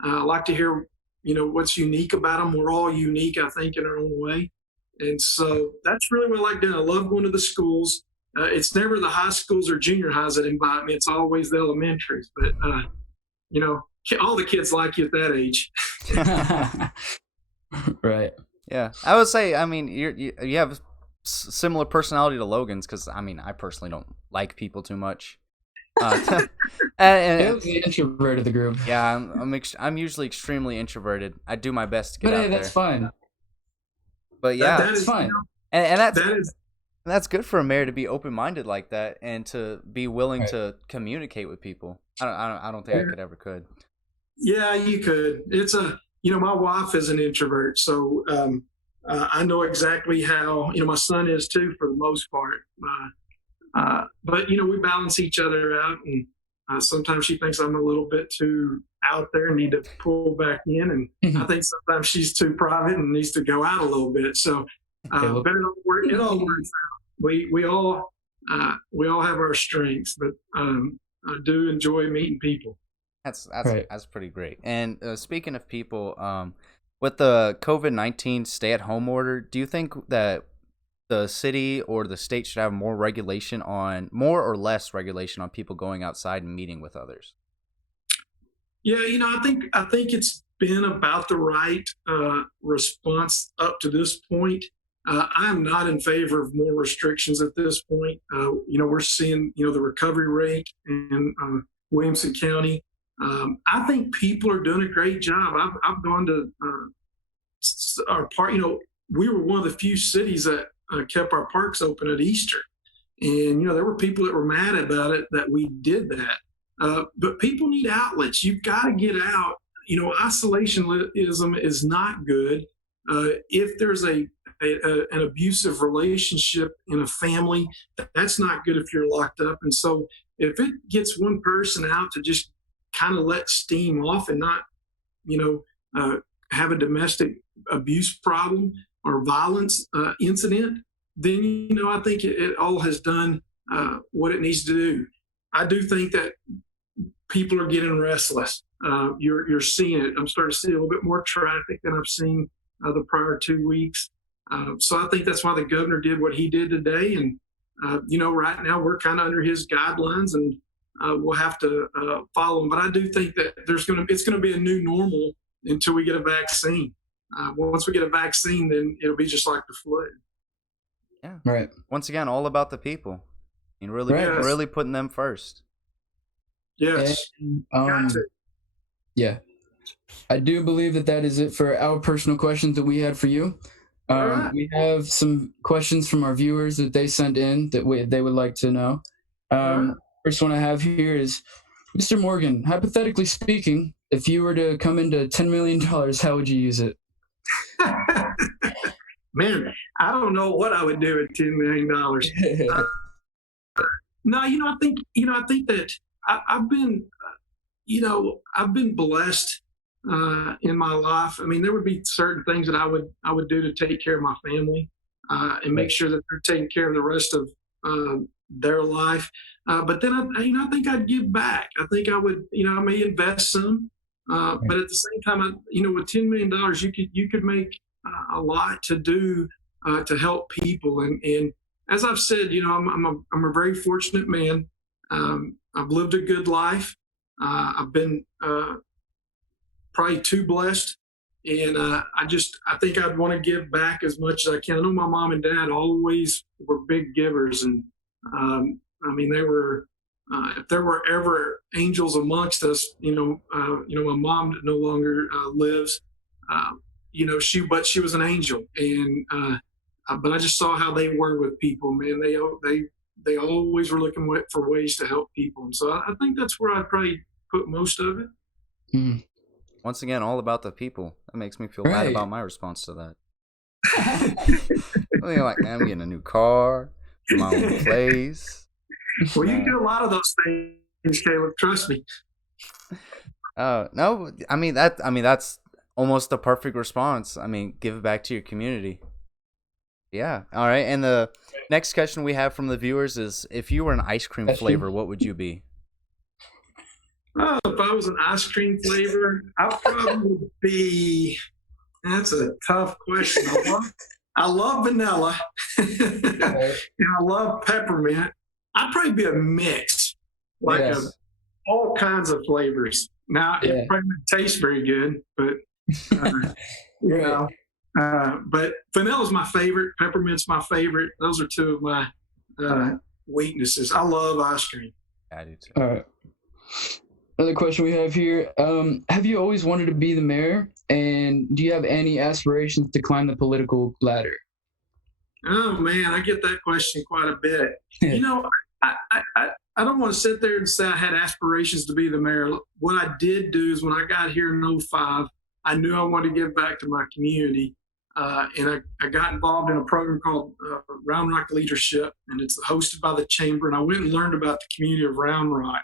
I like to hear, what's unique about them. We're all unique, I think, in our own way. And so that's really what I like doing. I love going to the schools. It's never the high schools or junior highs that invite me. It's always the elementaries. But, all the kids like you at that age. Right. Yeah, I would say. I mean, you have similar personality to Logan's because I personally don't like people too much. And the introvert of the group. Yeah, I'm usually extremely introverted. I do my best to get out there. That's fine. But yeah, that's fine. And that's good for a mayor to be open-minded like that and to be willing to communicate with people. I don't think I could. Yeah, you could. It's my wife is an introvert, so I know exactly how, my son is too, for the most part. But, we balance each other out, and sometimes she thinks I'm a little bit too out there and need to pull back in. And I think sometimes she's too private and needs to go out a little bit. So, but it all works out. We all have our strengths, but I do enjoy meeting people. That's pretty great. And speaking of people, with the COVID-19 stay-at-home order, do you think that the city or the state should have more or less regulation on people going outside and meeting with others? Yeah, I think it's been about the right response up to this point. I'm not in favor of more restrictions at this point. We're seeing the recovery rate in Williamson County. I think people are doing a great job. I've gone to our park. We were one of the few cities that kept our parks open at Easter, and there were people that were mad about it that we did that. But people need outlets. You've got to get out. Isolationism is not good. If there's an abusive relationship in a family, that's not good if you're locked up. And so if it gets one person out to just kind of let steam off and not, have a domestic abuse problem or violence incident, then, I think it all has done what it needs to do. I do think that people are getting restless. You're seeing it. I'm starting to see a little bit more traffic than I've seen the prior 2 weeks. So I think that's why the governor did what he did today. And, right now we're kind of under his guidelines, and we'll have to follow them. But I do think that it's going to be a new normal until we get a vaccine. Once we get a vaccine, then it'll be just like the flu. Yeah. Right. Once again, all about the people. And really, Yes. really putting them first. Yes. And, Gotcha. yeah. I do believe that is it for our personal questions that we had for you. All right. We have some questions from our viewers that they sent in that they would like to know. right. First one I have here is, Mr. Morgan, hypothetically speaking, if you were to come into $10 million, how would you use it? Man, I don't know what I would do with $10 million. No, I think that I've been, I've been blessed in my life. I mean, there would be certain things that I would do to take care of my family and make sure that they're taking care of the rest of their life. But then I think I'd give back. I think I would, I may invest some, but at the same time, with $10 million, you could make a lot to do to help people. And as I've said, I'm a very fortunate man. I've lived a good life. I've been probably too blessed. And I think I'd want to give back as much as I can. I know my mom and dad always were big givers. And they were, if there were ever angels amongst us, my mom no longer lives, she was an angel. And, but I just saw how they were with people, man. They always were looking for ways to help people. And so I think that's where I'd probably put most of it. Hmm. Once again, all about the people. That makes me feel bad Right. about my response to that. I'm like, man, I'm getting a new car, my own place. Well, you do a lot of those things, Caleb. Trust me. No, that's almost the perfect response. I mean, give it back to your community. Yeah. All right. And the next question we have from the viewers is, if you were an ice cream Question? flavor, what would you be? Oh, if I was an ice cream flavor, I'd probably be. That's a tough question. I love vanilla, and I love peppermint. I'd probably be a mix, like Yes. all kinds of flavors. Now, Yeah. it probably wouldn't taste very good, but Right. but vanilla's my favorite. Peppermint's my favorite. Those are two of my weaknesses. I love ice cream. I do too. All right. Another question we have here. Have you always wanted to be the mayor? And do you have any aspirations to climb the political ladder? Oh man, I get that question quite a bit. I don't want to sit there and say I had aspirations to be the mayor. What I did do is when I got here in 2005, I knew I wanted to give back to my community. And I got involved in a program called Round Rock Leadership, and it's hosted by the chamber. And I went and learned about the community of Round Rock.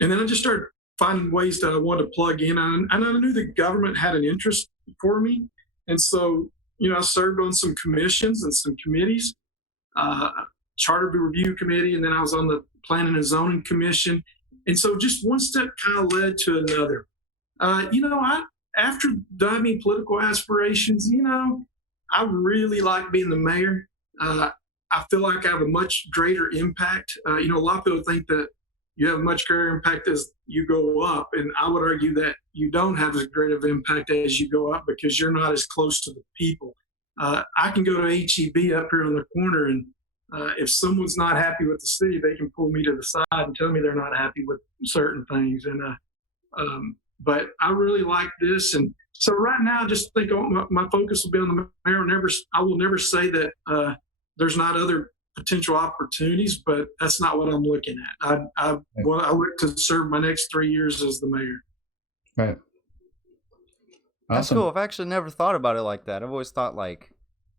And then I just started finding ways that I wanted to plug in. And I knew the government had an interest for me. And so, I served on some commissions and some committees, Charter Review Committee, and then I was on the Planning and Zoning Commission. And so just one step kind of led to another. After diving political aspirations, I really like being the mayor. I feel like I have a much greater impact. A lot of people think that you have much greater impact as you go up. And I would argue that you don't have as great of impact as you go up because you're not as close to the people. I can go to HEB up here on the corner, and if someone's not happy with the city, they can pull me to the side and tell me they're not happy with certain things. And but I really like this. And so right now, I just think my focus will be on the mayor. I will never say that there's not other potential opportunities, but that's not what I'm looking at. I look to serve my next 3 years as the mayor. Right. That's Awesome. cool. I've actually never thought about it like that. I've always thought like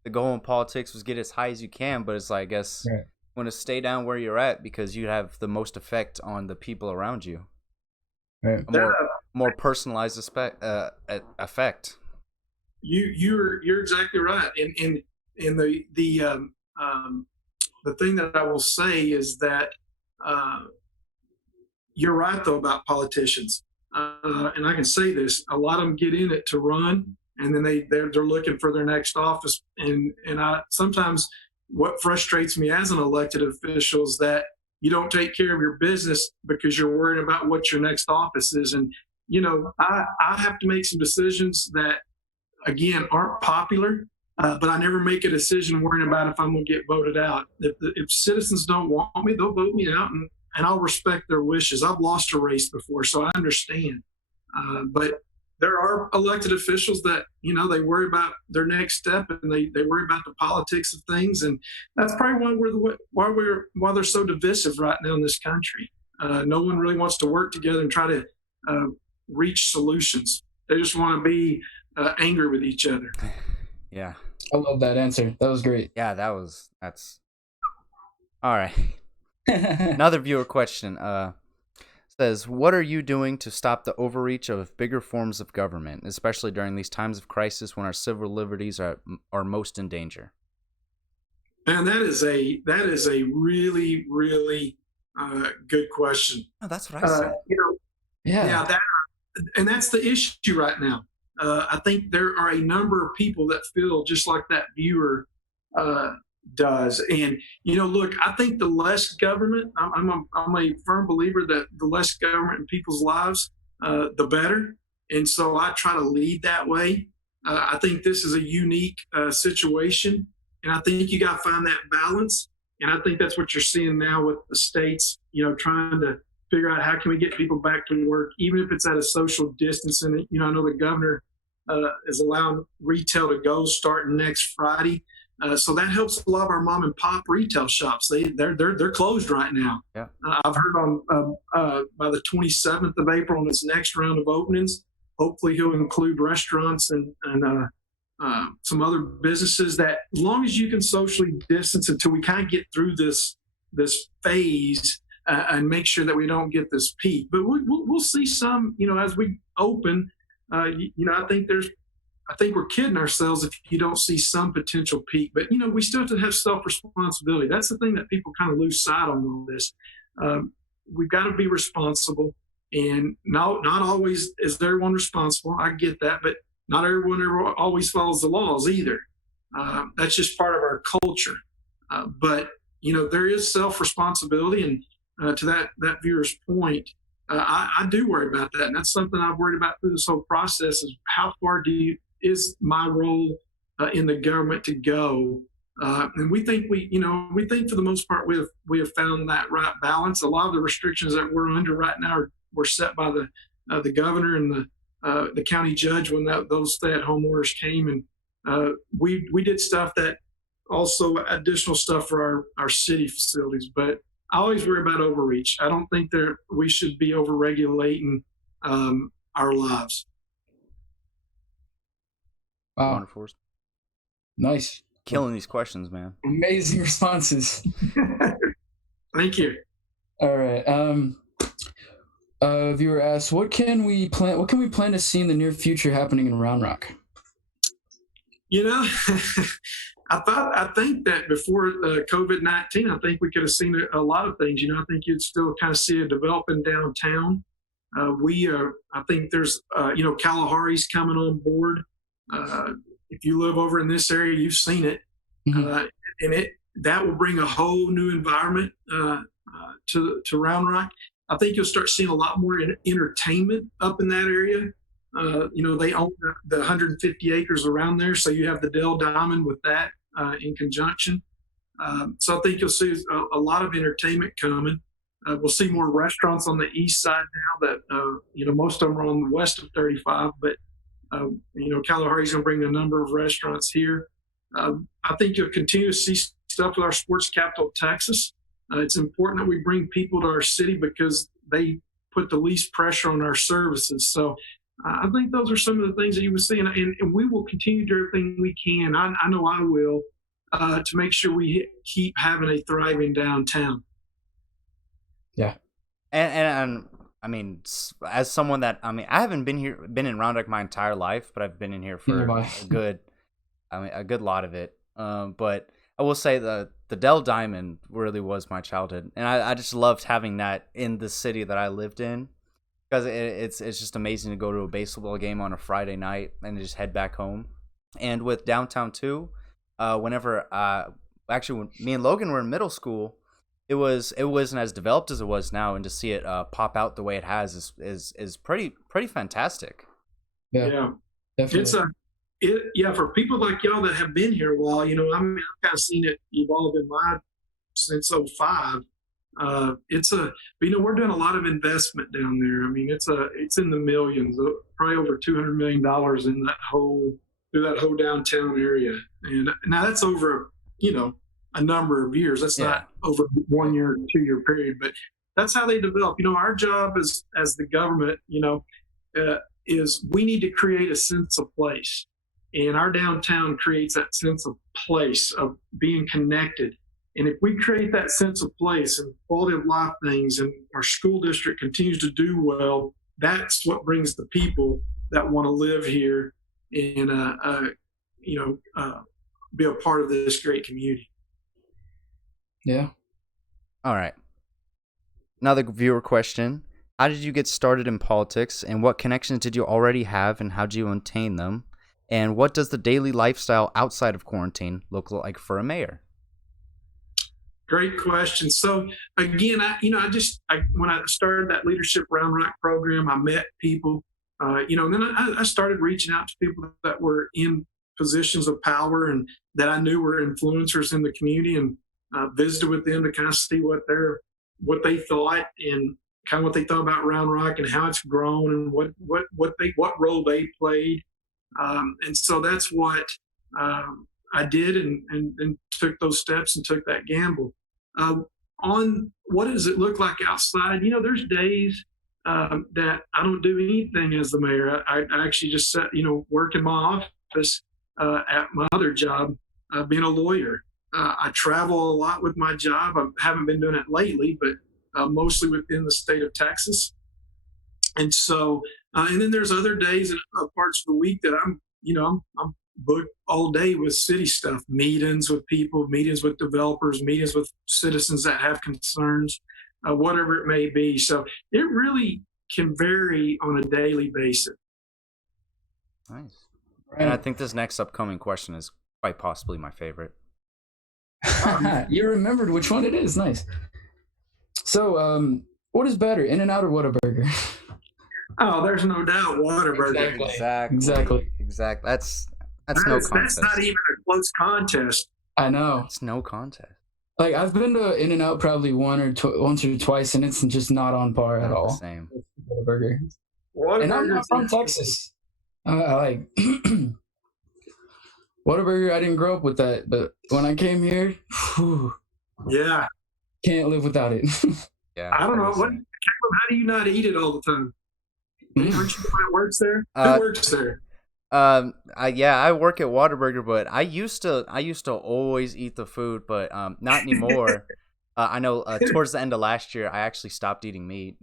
the goal in politics was get as high as you can, but it's like, I guess Right. you want to stay down where you're at because you have the most effect on the people around you. Right. A more personalized effect. You're exactly right. And the thing that I will say is that you're right though about politicians. And I can say this: a lot of them get in it to run, and then they're looking for their next office. And I sometimes what frustrates me as an elected official is that you don't take care of your business because you're worried about what your next office is. And I have to make some decisions that again aren't popular, but I never make a decision worrying about if I'm going to get voted out. If citizens don't want me, they'll vote me out, and I'll respect their wishes. I've lost a race before, so I understand. But there are elected officials that, they worry about their next step, and they worry about the politics of things. And that's probably why they're so divisive right now in this country. No one really wants to work together and try to reach solutions. They just want to be angry with each other. Yeah. I love that answer. That was great. Yeah, that's all right. Another viewer question says, what are you doing to stop the overreach of bigger forms of government, especially during these times of crisis when our civil liberties are most in danger? Man, that is a really, really good question. Oh, that's what I said. Yeah. And that's the issue right now. I think there are a number of people that feel just like that viewer does. And look, I think the less government, I'm a firm believer that the less government in people's lives, the better. And so I try to lead that way. I think this is a unique situation, and I think you got to find that balance. And I think that's what you're seeing now with the states, trying to figure out how can we get people back to work, even if it's at a social distance. And I know the governor is allowing retail to go starting next Friday. So that helps a lot of our mom and pop retail shops. They're closed right now. Yeah. I've heard on by the 27th of April on his next round of openings, hopefully he'll include restaurants and some other businesses that, as long as you can socially distance until we kind of get through this phase and make sure that we don't get this peak. But we'll see some, as we open. I think we're kidding ourselves if you don't see some potential peak. But, we still have to have self-responsibility. That's the thing that people kind of lose sight on all this. We've got to be responsible. And not always is everyone responsible. I get that. But not everyone always follows the laws either. That's just part of our culture. But, there is self-responsibility. And to that viewer's point, I do worry about that. And that's something I've worried about through this whole process is how far is my role in the government to go? And we think for the most part we have found that right balance. A lot of the restrictions that we're under right now were set by the governor and the county judge when those stay-at-home orders came. And we did stuff that also additional stuff for our city facilities. But I always worry about overreach. I don't think we should be over-regulating our lives. Wow. Wonderful. Nice. Killing these questions, man. Amazing responses. Thank you. All right. Viewer asks, what can we plan to see in the near future happening in Round Rock? I think that before COVID-19, I think we could have seen a lot of things. I think you'd still kind of see a developing downtown. I think there's, Kalahari's coming on board. If you live over in this area, you've seen it. Mhm. And that will bring a whole new environment to Round Rock. I think you'll start seeing a lot more entertainment up in that area. They own the 150 acres around there, so you have the Dell Diamond with that in conjunction. So I think you'll see a lot of entertainment coming. We'll see more restaurants on the east side now that, most of them are on the west of 35, but, Kalahari's going to bring a number of restaurants here. I think you'll continue to see stuff with our sports capital of Texas. It's important that we bring people to our city because they put the least pressure on our services. So I think those are some of the things that you would see, and we will continue to do everything we can. I know I will, to make sure we keep having a thriving downtown. Yeah. And I mean, as someone that, I haven't been in Round Rock my entire life, but I've been in here for a good lot of it. But I will say the Dell Diamond really was my childhood, and I just loved having that in the city that I lived in, because it's just amazing to go to a baseball game on a Friday night and just head back home. And with downtown too, whenever when me and Logan were in middle school, it wasn't as developed as it was now, and to see it pop out the way it has is pretty fantastic. Yeah, definitely. For people like y'all that have been here a while, I've kind of seen it evolve since '05. We're doing a lot of investment down there. It's in the millions, probably over $200 million in through that whole downtown area. And now that's over, a number of years. That's not over 1 year or 2 year period, but that's how they develop. Our job as the government, is we need to create a sense of place. And our downtown creates that sense of place, of being connected. And if we create that sense of place and quality of life things, and our school district continues to do well, that's what brings the people that want to live here and be a part of this great community. Yeah. All right. Another viewer question: how did you get started in politics, and what connections did you already have, and how did you obtain them? And what does the daily lifestyle outside of quarantine look like for a mayor? Great question. So again, when I started that Leadership Round Rock program, I met people, and then I started reaching out to people that were in positions of power and that I knew were influencers in the community, and visited with them to kind of see what they thought, and kind of what they thought about Round Rock and how it's grown, and what role they played. And so that's what I did, and took those steps and took that gamble. On what does it look like outside? There's days that I don't do anything as the mayor. I actually just work in my office at my other job, being a lawyer. I travel a lot with my job. I haven't been doing it lately, but mostly within the state of Texas. And so, and then there's other days and parts of the week that I'm booked all day with city stuff, meetings with people, meetings with developers, meetings with citizens that have concerns, whatever it may be. So it really can vary on a daily basis. Nice. Right. And I think this next upcoming question is quite possibly my favorite. You remembered which one it is. Nice. So, what is better, In-N-Out or Whataburger? Oh, there's no doubt, Whataburger. Exactly. That's no contest. That's not even a close contest. I know. It's no contest. Like, I've been to In-N-Out probably once or twice, and it's just not on par at all. Same. Whataburger. And I'm not from Texas. I like Whataburger. I didn't grow up with that, but when I came here, can't live without it. Yeah, I don't know how do you not eat it all the time? Aren't you the one that works there? Who works there? I work at Whataburger, but I used to always eat the food, but not anymore. I know towards the end of last year, I actually stopped eating meat.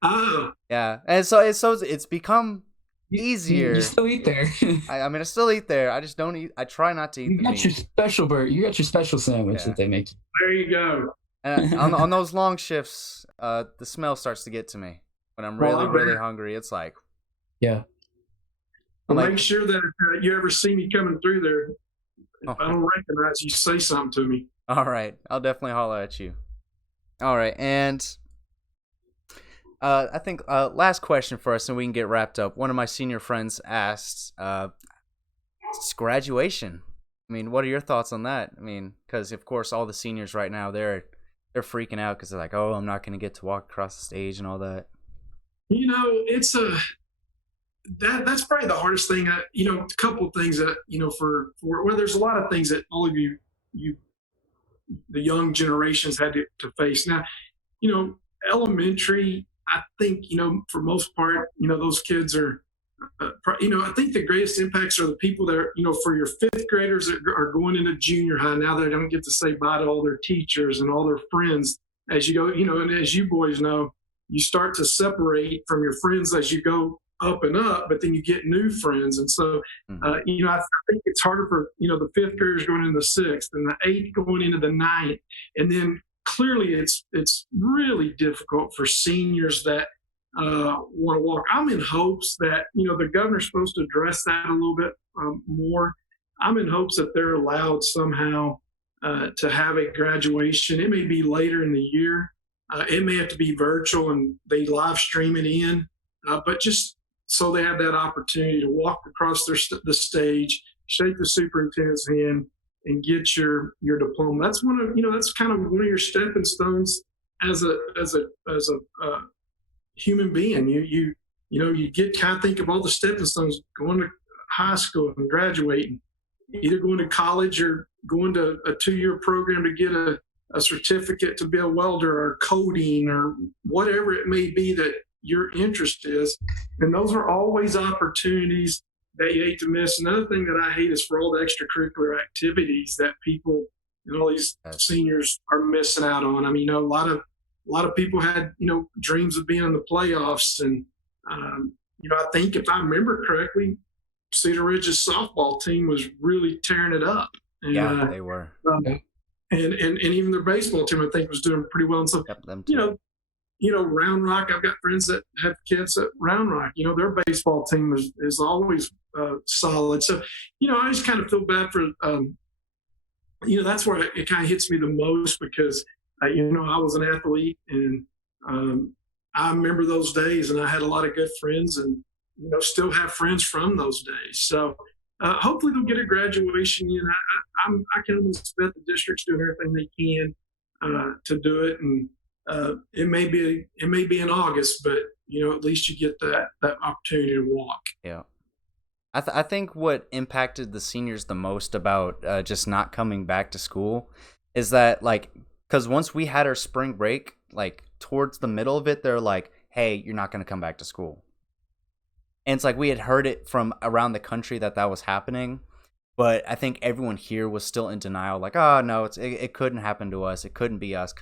Oh. Yeah, and so it's become easier. You still eat there. I still eat there. I just don't eat. I try not to eat. You got your special burger. You got your special sandwich that they make. There you go. And on those long shifts, the smell starts to get to me when I'm really hungry. It's like, yeah. Well, make sure that if you ever see me coming through there, if I don't recognize you, say something to me. All right, I'll definitely holler at you. All right, and I think last question for us, and we can get wrapped up. One of my senior friends asked, it's graduation. I mean, what are your thoughts on that? I mean, because of course, all the seniors right now they're freaking out because they're like, oh, I'm not going to get to walk across the stage and all that. It's that's probably the hardest thing. A couple of things that for well, there's a lot of things that all of you the young generations had to face. Now, elementary, I think, for most part, those kids are, I think the greatest impacts are the people that are, for your fifth graders that are going into junior high. Now they don't get to say bye to all their teachers and all their friends as you go, and as you boys know, you start to separate from your friends as you go up and up, but then you get new friends. And so, I think it's harder for, the fifth graders going into the sixth and the eighth going into the ninth. And then clearly it's really difficult for seniors that want to walk. I'm in hopes that, the governor's supposed to address that a little bit more. I'm in hopes that they're allowed somehow to have a graduation. It may be later in the year. It may have to be virtual and they live stream it in, but just so they have that opportunity to walk across the stage, shake the superintendent's hand, and get your diploma. That's that's kind of one of your stepping stones as a human being. You get kind of think of all the stepping stones: going to high school and graduating, either going to college or going to a 2-year program to get a certificate to be a welder or coding or whatever it may be that your interest is. And those are always opportunities that you hate to miss. Another thing that I hate is for all the extracurricular activities that people and all these seniors are missing out on. I mean, a lot of people had, dreams of being in the playoffs. And, I think if I remember correctly, Cedar Ridge's softball team was really tearing it up. And, yeah, they were. And even their baseball team, I think, was doing pretty well. And so, them too. Round Rock, I've got friends that have kids at Round Rock. Their baseball team is always solid. So, I just kind of feel bad for, that's where it kind of hits me the most because, I was an athlete and I remember those days and I had a lot of good friends and, still have friends from those days. So hopefully they'll get a graduation. I can almost bet the district's doing everything they can to do it. And it may be in August, but at least you get that opportunity to walk. Yeah, I think what impacted the seniors the most about just not coming back to school is that because once we had our spring break, towards the middle of it, they're like, "Hey, you're not going to come back to school," and it's like we had heard it from around the country that was happening. But I think everyone here was still in denial, like, oh, no, it couldn't happen to us. It couldn't be us.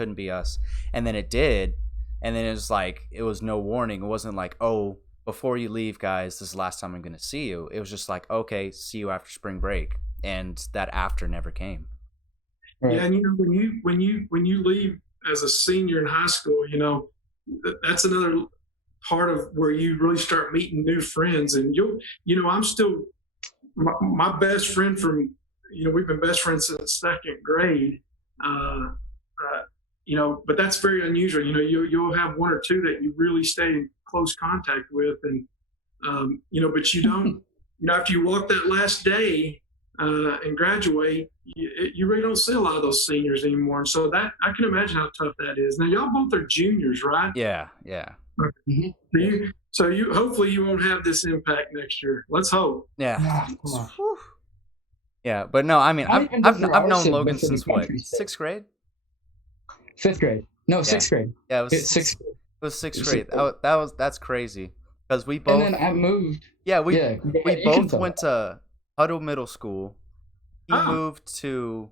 And then it did. And then it was like, it was no warning. It wasn't like, oh, before you leave, guys, this is the last time I'm going to see you. It was just like, okay, see you after spring break. And that after never came. Right. Yeah, and when you leave as a senior in high school, that's another part of where you really start meeting new friends. And I'm still... My best friend from, we've been best friends since second grade, but that's very unusual. You'll have one or two that you really stay in close contact with. And, but you don't, after you walk that last day and graduate, you really don't see a lot of those seniors anymore. And so that, I can imagine how tough that is. Now, y'all both are juniors, right? Yeah. Mm-hmm. So hopefully you won't have this impact next year. Let's hope. Yeah. Yeah, but no, I mean, I've known Logan since what, 6th grade? 5th grade. No, 6th grade. Yeah, it was 6th. It was 6th grade. That's crazy because we both. And then I moved. Yeah, we both went to Huddle Middle School. He moved to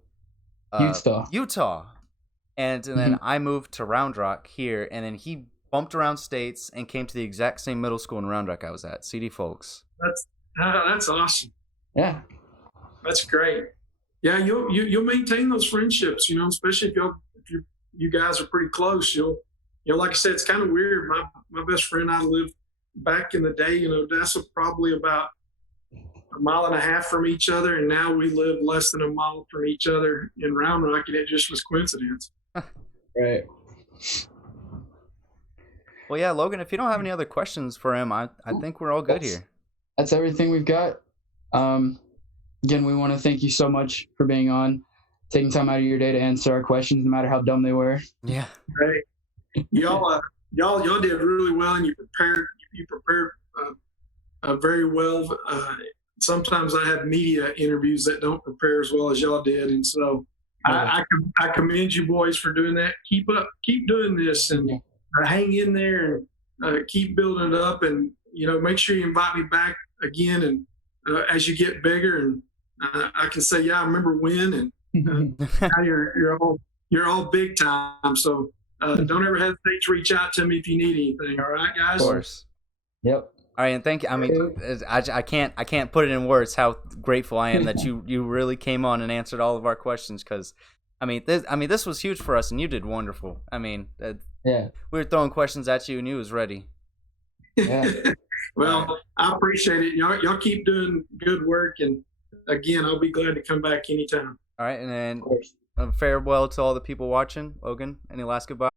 Utah, and then I moved to Round Rock here, and then he bumped around states and came to the exact same middle school in Round Rock I was at, CD Folks. That's awesome. Yeah, that's great. Yeah, you'll maintain those friendships, especially if you guys are pretty close. You'll like I said, it's kind of weird. My best friend and I lived back in the day, that's probably about 1.5 miles from each other, and now we live less than 1 mile from each other in Round Rock, and it just was coincidence. Right. Well, yeah, Logan, if you don't have any other questions for him, I think we're all good here. That's everything we've got. Again, we want to thank you so much for being on, taking time out of your day to answer our questions, no matter how dumb they were. Yeah. Hey, y'all did really well, and you prepared very well. Sometimes I have media interviews that don't prepare as well as y'all did, and so I commend you boys for doing that. Keep doing this, and hang in there, and keep building it up, and make sure you invite me back again, and as you get bigger, and I can say, yeah, I remember when, and now you're all big time. So don't ever hesitate to reach out to me if you need anything. All right, guys. Of course. Yep. All right, and thank you. I mean, I can't put it in words how grateful I am that you really came on and answered all of our questions, because this was huge for us, and you did wonderful. I mean, yeah, we were throwing questions at you, and you was ready. Yeah. Well, I appreciate it. Y'all keep doing good work, and again, I'll be glad to come back anytime. All right, and then farewell to all the people watching. Logan, any last goodbye?